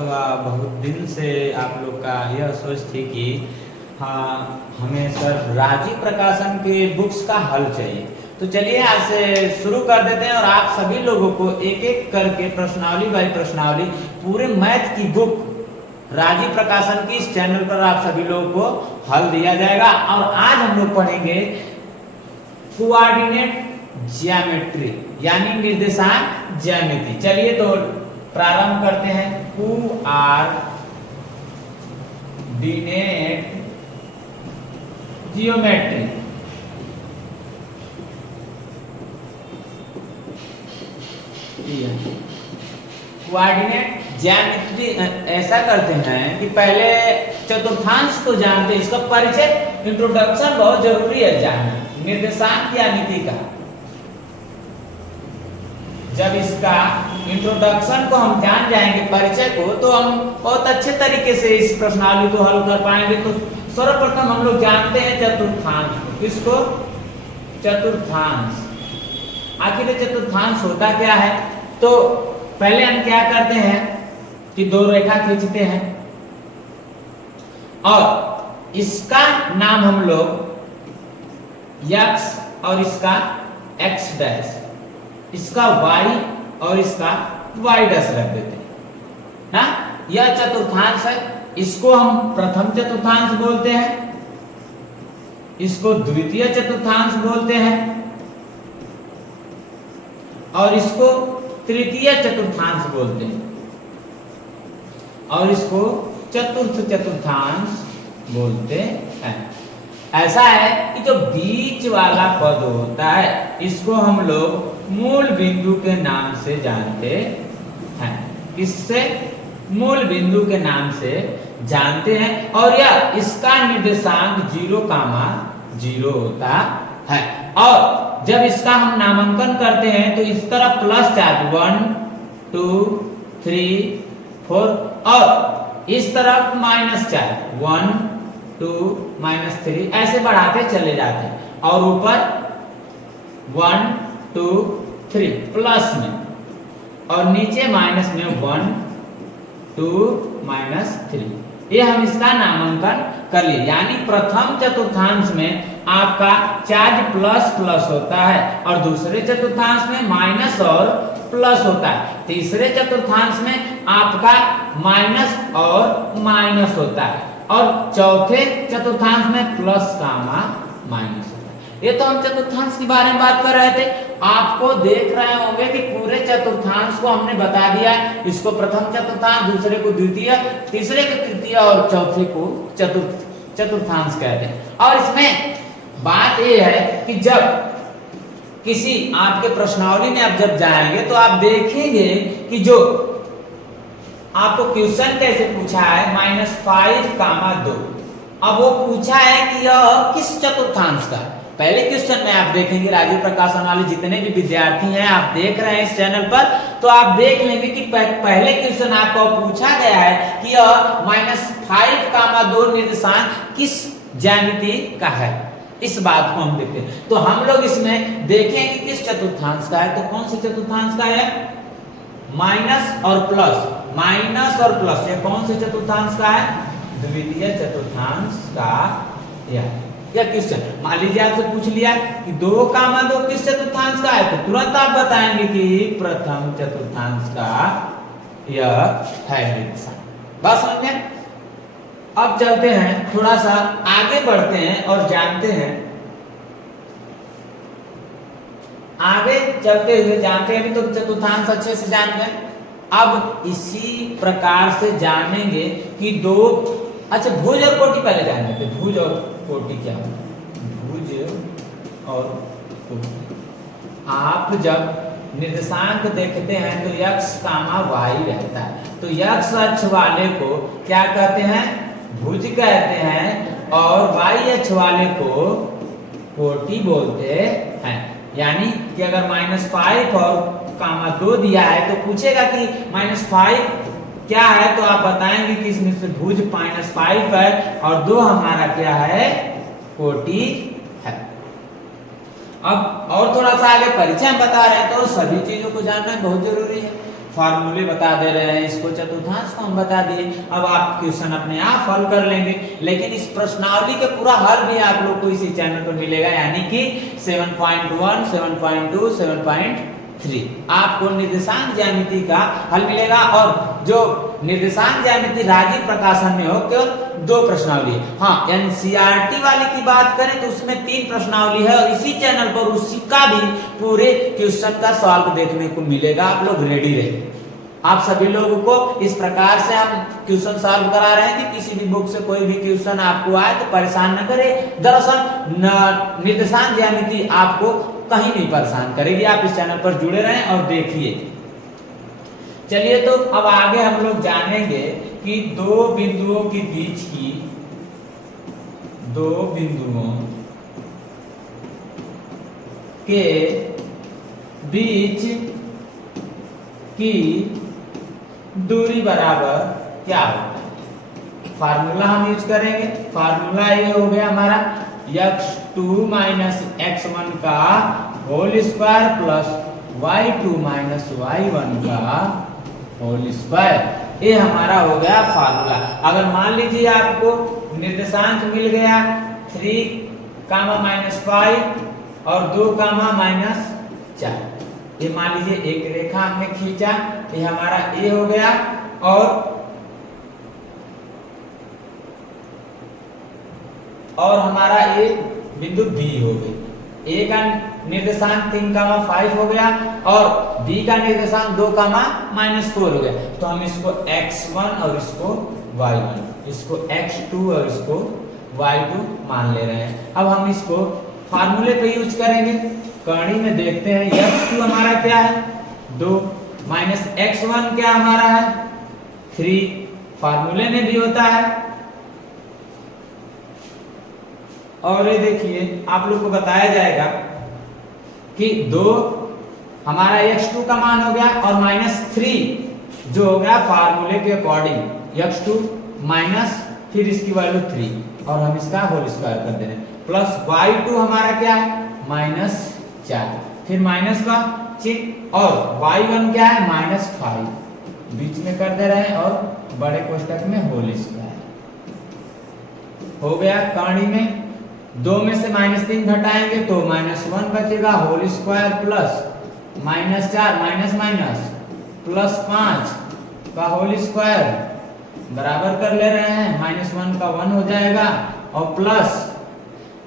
तो बहुत दिन से आप लोग का यह सोच थी कि हाँ हमें सर राजीव प्रकाशन के बुक्स का हल चाहिए। तो चलिए आज से शुरू कर देते हैं और आप सभी लोगों को एक एक करके प्रश्नावली बाई प्रश्नावली पूरे मैथ की बुक राजीव प्रकाशन की इस चैनल पर आप सभी लोगों को हल दिया जाएगा। और आज हम लोग पढ़ेंगे कोऑर्डिनेट ज्यामिति यानी निर्देशांक ज्यामिति। चलिए तो प्रारंभ करते हैं। Coordinate geometry. कोऑर्डिनेट ज्यामिति ऐसा करते हैं कि पहले चतुर्थांश को जानते हैं, इसका परिचय इंट्रोडक्शन बहुत जरूरी है जानना निर्देशांक ज्यामिति का। जब इसका इंट्रोडक्शन को हम जान जाएंगे परिचय को, तो हम बहुत अच्छे तरीके से इस प्रश्नावली को हल कर पाएंगे। तो सर्वप्रथम हम लोग जानते हैं चतुर्थांश को। किसको? चतुर्थांश। आखिर ये चतुर्थांश होता क्या है? तो पहले हम क्या करते हैं कि दो रेखा खींचते हैं और इसका नाम हम लोग x और इसका x डैश, इसका y और इसका y डैश रख देते हैं ना। यह चतुर्थांश है। इसको हम प्रथम चतुर्थांश बोलते हैं, इसको द्वितीय चतुर्थांश बोलते हैं और इसको तृतीय चतुर्थांश बोलते हैं और इसको चतुर्थ चतुर्थांश बोलते हैं। ऐसा है कि जो बीच वाला पद होता है इसको हम लोग मूल बिंदु के नाम से जानते हैं। किससे? मूल बिंदु के नाम से जानते हैं। और यह इसका निर्देशांक 0,0 होता है। और जब इसका हम नामांकन करते हैं तो इस तरफ प्लस चार्ज 1 2 3 4 और इस तरफ माइनस चार्ज 1 2 -3 ऐसे बढ़ाते चले जाते हैं। और ऊपर 1 2 3 प्लस में और नीचे माइनस में 1 2 -3। ये हम इसका नामांकन कर लिए। यानी प्रथम चतुर्थांश में आपका चार्ज प्लस प्लस होता है और दूसरे चतुर्थांश में माइनस और प्लस होता है। तीसरे चतुर्थांश में आपका माइनस और माइनस होता है और चौथे चतुर्थांश में प्लस कामा माइनस होता है। ये तो हम चतुर्थांश के बारे में बात कर रहे थे। आपको देख रहे होंगे कि पूरे चतुर्थांश को हमने बता दिया। इसको प्रथम चतुर्थांश, दूसरे को द्वितीय, तीसरे को तृतीय और चौथे को चतुर्थांश कहते हैं। और इसमें बात यह है कि जब किसी आपके प्रश्नावली में आप जब जाएंगे तो आप देखेंगे कि जो आपको क्वेश्चन कैसे पूछा है -5,2। अब वो पूछा है कि यह किस चतुर्थांश का। पहले क्वेश्चन में आप देखेंगे राजीव प्रकाशन वाले जितने भी विद्यार्थी हैं आप देख रहे हैं इस चैनल पर, तो आप देख लेंगे कि पहले क्वेश्चन आपको पूछा गया है कि यह -5,2 निर्देशांक किस ज्यामिति का है। इस बात को हम देखते हैं। तो हम लोग इसमें देखें कि किस चतुर्थांश का है। तो कौन से चतुर्थांश का है? माइनस और प्लस। ये कौन से चतुर्थांश का है? द्वितीय चतुर्थांश का यह क्वेश्चन। मान लीजिए आपसे पूछ लिया कि 2,2 किस चतुर्थांश का है, तो तुरंत आप बताएंगे कि प्रथम चतुर्थांश का यह है निर्देशांक। बस समझ में। अब चलते हैं, थोड़ा सा आगे बढ़ते हैं और जानते हैं। आगे चलते हुए जानते हैं तो चतुर्थांश अच्छे से जान गए। अब इसी प्रकार से जानेंगे कि दो, अच्छा भुज और कोटि पहले जान लेते हैं। भुज और कोटि क्या होता है? भुज और कोटि। आप जब निर्देशांक देखते हैं तो x, y रहता है। तो x अक्ष वाले को क्या कहते हैं? भुज कहते हैं और y अक्ष वाले को कोटि बोलते हैं। यानी कि अगर -5 और 2 दिया है तो पूछेगा कि -5 क्या है, तो आप बताएंगे कि इसमें से भुज -5 है और 2 हमारा क्या है? कोटि है। अब और थोड़ा सा आगे परिचय हम बता रहे हैं तो सभी चीजों को जानना बहुत जरूरी है। फार्मूले बता दे रहे हैं, इसको चतुर्थांश को हम बता दिए। अब आप क्वेश्चन अपने आप हल कर लेंगे, लेकिन इस प्रश्नावली के पूरा हल भी आप लोग को इसी चैनल पर मिलेगा, यानी कि 7.1, 7.2, 7.3 आपको निर्देशांक ज्यामिति का हल मिलेगा। और जो निर्देशांक ज्यामिति राजीव प्रकाशन में हो केवल 2 प्रश्नावली है। हाँ, एनसीईआरटी वाली की बात करें तो उसमें 3 प्रश्नावली है, और इसी चैनल पर उसी का भी पूरे क्वेश्चन का सॉल्व देखने को मिलेगा। आप लोग रेडी रहिए। आप सभी लोगों को इस प्रकार से हम क्वेश्चन सॉल्व करा रहे हैं कि किसी भी बुक से कोई भी क्वेश्चन आपको आए तो परेशान न करे। दरअसल निर्देशांक ज्यामिति आपको कहीं नहीं परेशान करेगी। आप इस चैनल पर जुड़े रहें और देखिए। चलिए, तो अब आगे हम लोग जानेंगे कि 2 बिंदुओं के बीच की 2 बिंदुओं के बीच की दूरी बराबर क्या होता है। फार्मूला हम यूज करेंगे। फार्मूला ये हो गया हमारा x2 माइनस x1 का whole square plus y2 minus y1 का होल स्क्वायर। ये हमारा हो गया फार्मूला। अगर मान लीजिए आपको निर्देशांक मिल गया 3, -5 और 2, -4, ये मान लीजिए एक रेखा हमने खींचा, ये हमारा ए हो गया, और हमारा ए बिंदु बी हो गई। ए का निर्देशांक 3, 5 हो गया और बी का निर्देशांक 2, -4 हो गया। तो हम इसको x1 और इसको y1, इसको x2 और इसको y2 मान ले रहे हैं। अब हम इसको फार्मूले पे यूज करेंगे। कड़ी में देखते हैं x2 हमारा क्या है 2, माइनस x1 क्या हमारा है 3, फार्मूले में भी होता है। और ये देखिए आप लोग को बताया जाएगा कि 2 हमारा x2 का मान हो गया और -3 जो हो गया फार्मूले के अकॉर्डिंग x2 माइनस फिर इसकी वैल्यू 3 और हम इसका होल स्क्वायर कर दे रहे हैं, प्लस y2 हमारा क्या है -4, फिर माइनस का चिन्ह और y1 क्या है -5 बीच में कर दे रहे हैं और बड़े कोष्टक में होल स्क्वायर हो गया। कड़ी में 2 में से -3 घटाएंगे तो -1 बचेगा, whole square plus -4 minus minus plus 5 का होल स्क्वायर बराबर कर ले रहे हैं, -1 का 1 हो जाएगा और प्लस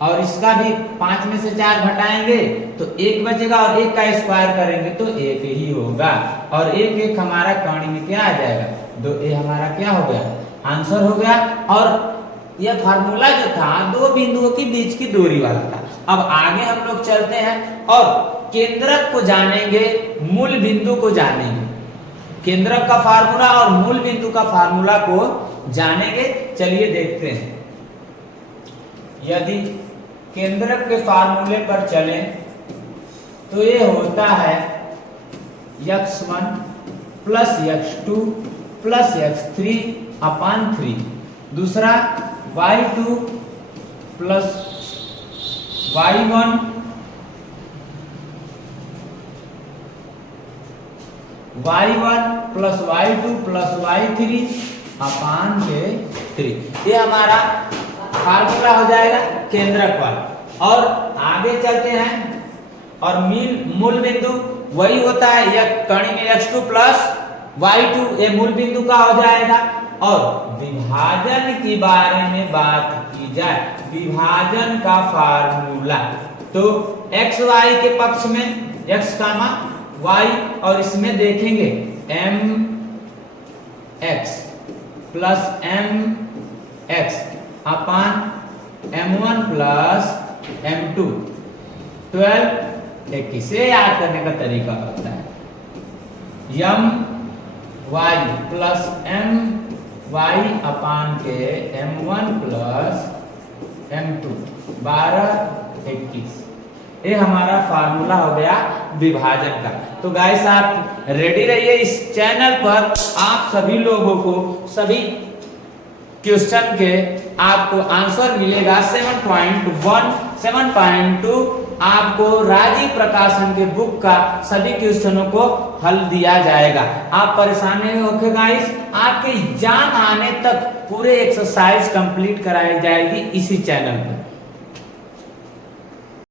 और इसका भी 5 में से 4 घटाएंगे तो 1 बचेगा और 1 का स्क्वायर करेंगे तो 1 ही होगा और 1 हमारा कड़ी में क्या आ जाएगा 2, ये हमारा क्या हो गया आंसर हो गया। और यह फार्मूला जो था 2 बिंदुओं के बीच की दूरी वाला था। अब आगे हम लोग चलते हैं और केंद्रक को जानेंगे, मूल बिंदु को जानेंगे। केंद्रक का फार्मूला और मूल बिंदु का फार्मूला को जानेंगे। चलिए देखते हैं। यदि केंद्रक के फार्मूले पर चलें तो ये होता है x1 plus x2 plus x3 अपान 3, दूसरा y2 plus y1 plus y2 plus y3 अपान के 3। ये हमारा फार्मूला हो जाएगा केंद्रक वाला। और आगे चलते हैं और मूल बिंदु वही होता है यह कड़ी में x2 प्लस y2, ये मूल बिंदु का हो जाएगा। और विभाजन के बारे में बात की जाए, विभाजन का फार्मूला तो x y के पक्ष में x कामा y और इसमें देखेंगे m x plus m x अपान m1 प्लस m2 12। किसे याद करने का तरीका होता है m y plus m y अपान के m1 प्लस m2 12 21। ये हमारा फार्मूला हो गया विभाजन का। तो गाइस आप रेडी रहिए। इस चैनल पर आप सभी लोगों को सभी क्वेश्चन के आपको आंसर मिलेगा 7.1, 7.2 आपको राजीव प्रकाशन के बुक का सभी क्वेश्चनों को हल दिया जाएगा। आप परेशान नहीं होके गाइस, आपके एग्जाम आने तक पूरे एक्सरसाइज कंप्लीट कराई जाएगी इसी चैनल पर।